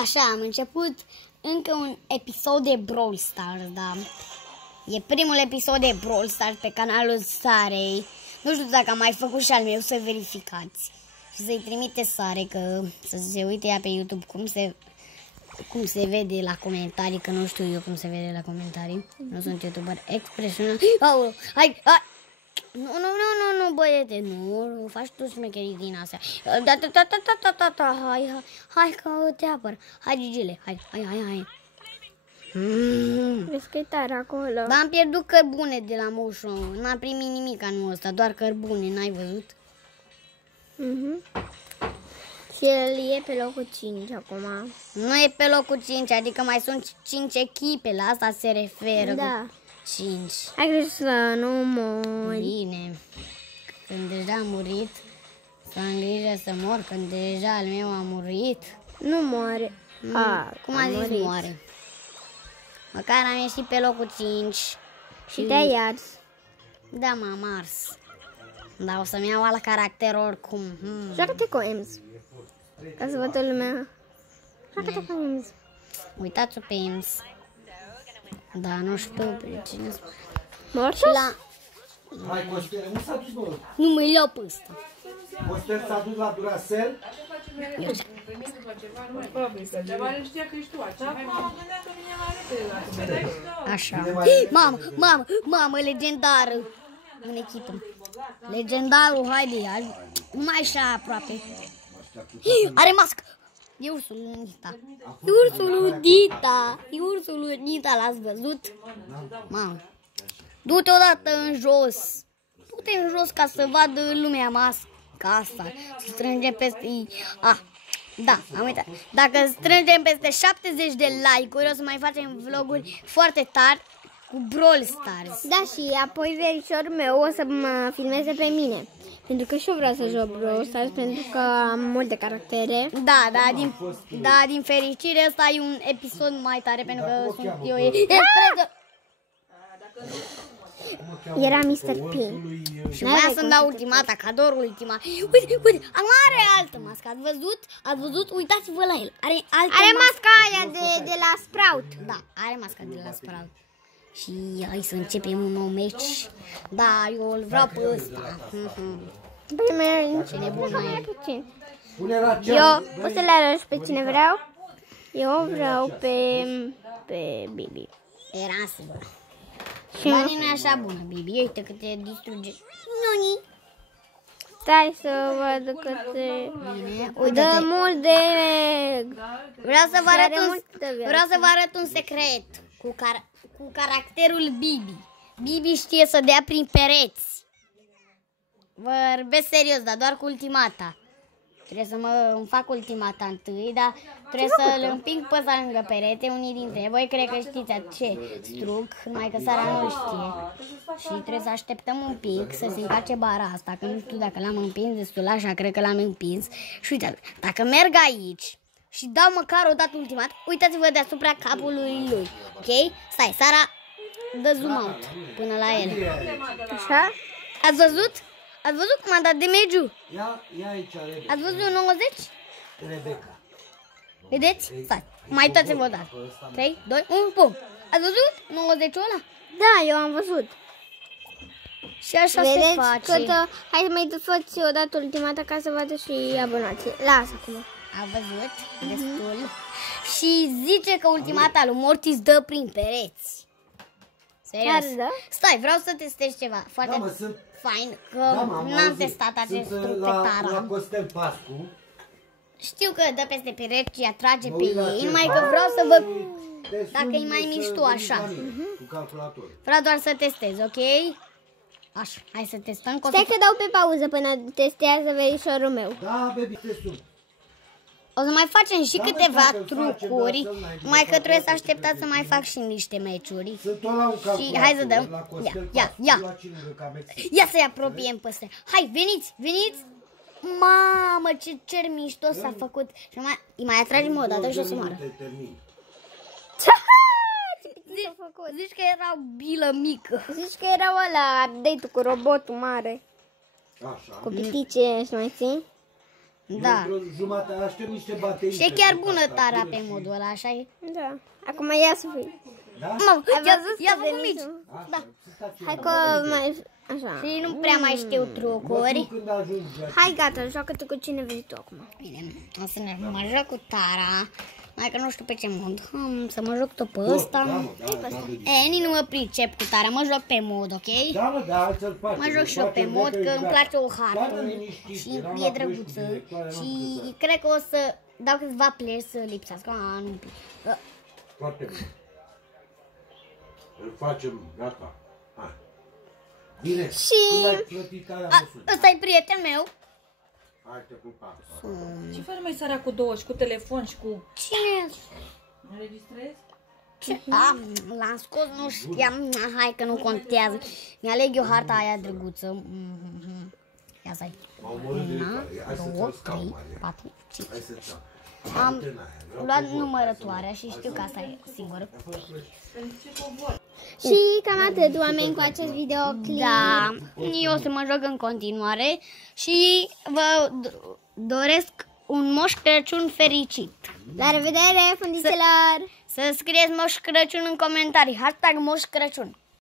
Așa, am început încă un episod de Brawl Stars, da. E primul episod de Brawl Stars pe canalul Sarei. Nu știu dacă am mai făcut și al meu, să verificați. Și să-i trimite Sare, că să se uite ea pe YouTube cum se vede la comentarii, că nu știu eu cum se vede la comentarii. Nu sunt YouTuber expresional. Oh, hai! Nu, băiete, nu faci tu șmecherii din astea. Hai că te apăr. Hai, Gigile, hai. Vezi că e tare acolo. Dar am pierdut cărbune de la moșu. N-am primit nimic anul ăsta, doar cărbune, n-ai văzut? Și el e pe locul 5 acum. Nu e pe locul 5, adică mai sunt 5 echipe, la asta se referă. Da. 5. Ai grijă să nu mori. Bine. Când deja am murit, să am grijă să mor, când deja al meu a murit. Nu moare. Cum a zis moare? Măcar am ieșit pe locul 5. Și te-ai ars. Da, m-am ars. Dar o să-mi iau ala caracter oricum. Joacă-te cu Ems. Ca să vadă lumea. Joacă-te cu Ems. Uitați-o pe Ems. Da, nu știu pe cine spune. Morșos? Hai, Costel, unde s-a dus, bă? Nu mă iau pe ăsta. Costel s-a dus la Duracell? Așa. Mamă, legendară. În echipă. Legendarul, haide, numai așa aproape. Are mască. E ursul lui Nita. E ursul lui Nita, l-ați văzut? Mamă. Du-te odată în jos. Du-te în jos ca să vadă lumea masca asta. Să strângem peste... Da, am uitat. Dacă strângem peste 70 de like-uri, o să mai facem vloguri foarte tari cu Brawl Stars. Da, și apoi verișorul meu o să mă filmeze pe mine. Pentru că și eu vreau să joc Brawl Stars, pentru că am multe caractere. Da, din fericire ăsta e un episod mai tare, pentru că sunt eu... Era Mr. P. Și voia să-mi dau ultimata, cadoul ultima. Uite, are altă mască, ați văzut? Ați văzut? Uitați-vă la el. Are masca aia de la Sprout. Da, are masca de la Sprout. Și hai să începem un nou meci. Da, eu îl vreau pe ăsta. Cine bun mai e. Eu o să le arăt pe cine vreau. Eu vreau pe Bibi. Era sigur. Dar nu e așa bună, Bibi. Uite că te distruge. Noni. Stai să văd că te... Uite, mult de... Vreau să vă arăt un secret cu caracterul Bibi. Bibi știe să dea prin pereți. Vorbesc serios, dar doar cu ultimata. Trebuie să îmi fac ultimata întâi, dar trebuie să-l împing pe ăsta lângă perete. Unii dintre voi cred că știți ce struc, numai că Sara nu știe. Și trebuie să așteptăm un pic să se încarce bara asta, că nu știu dacă l-am împins destul, așa cred că l-am împins. Și uite, dacă merg aici și dau măcar o dată ultimat, uitați-vă deasupra capului lui, ok? Stai, Sara, dă zoom out până la el. Așa? Ați văzut? Ați văzut cum a dat damage-ul? Ia aici, Rebecca. Ați văzut 90? Rebecca. Vedeți? Stai, mai dați-vă o dată. 3, 2, 1, pum. Ați văzut 90-ul ăla? Da, eu am văzut. Și așa se face. Hai să mai faci o dată ultimata ca să vadă și abonații. Lasă acum. A văzut? Destul. Și zice că ultimata lui Mortis dă prin pereți. Serios. Stai, vreau să testez ceva foarte fain, că n-am testat acest truc pe Tara. La Costel Pascu. Știu că dă peste pereți și atrage pe ei, numai că vreau să văd dacă e mai mișto așa. Vreau doar să testez, ok? Așa, hai să testăm. Stai că dau pe pauză până testează verișorul meu. Da, baby, testul. O să mai facem și câteva trucuri, numai că trebuie să așteptați să mai fac și niște meciuri. Și hai să dăm. Ia să-i apropiem pe ăsta. Hai, veniți! Mamă, ce cer mișto s-a făcut. Și mai atragem o dată și o să moară. Zici că era o bilă mică. Zici că era ăla update-ul cu robotul mare. Așa. Cu pitice, și mai ții? Da. Într-o jumătate aștept niște baterii. Și e chiar bună tara pe modul ăla, așa e? Da. Acum ia să fii. Da? Mă, ia făcut mici. Da. Hai că mai... Așa. Și nu prea mai știu trucuri. Când ajungi la... Hai, gata, joacă-te cu cine vrei tu acum. Bine, o să mă joc cu Tara. Mai că nu știu pe ce mod. Să mă joc tot pe ăsta. Nici nu mă pricep cu Tara, mă joc pe mod, ok? Da, mă, da, să-l faci. Mă joc și eu pe mod, că îmi place o hartă și e drăguță. Și cred că o să dau câțiva play să lipsească. Nu. Foarte bine. Îl facem, gata. Hai. Bine. Și... Când ai plătit Tara, mă suni. Ăsta e prieten meu. Hai, te pupam. Ce faci mai seara cu două și cu telefon și cu... Cine? Înregistrezi? L-am scos, nu știam. Hai că nu contează. Mi-aleg eu harta aia drăguță. Ia să ai. M-au omorât de Una, tare. Hai să-ți 2, o scau, 3, Maria. 4, 5. Hai să-ți iau. Am luat numărătoarea și știu că asta e singură. Și cam atât, oameni, cu acest videoclip. Da, eu o să mă joc în continuare și vă doresc un Moș Crăciun fericit. La revedere, fundițelor! Să scrieți Moș Crăciun în comentarii, hashtag Moș Crăciun.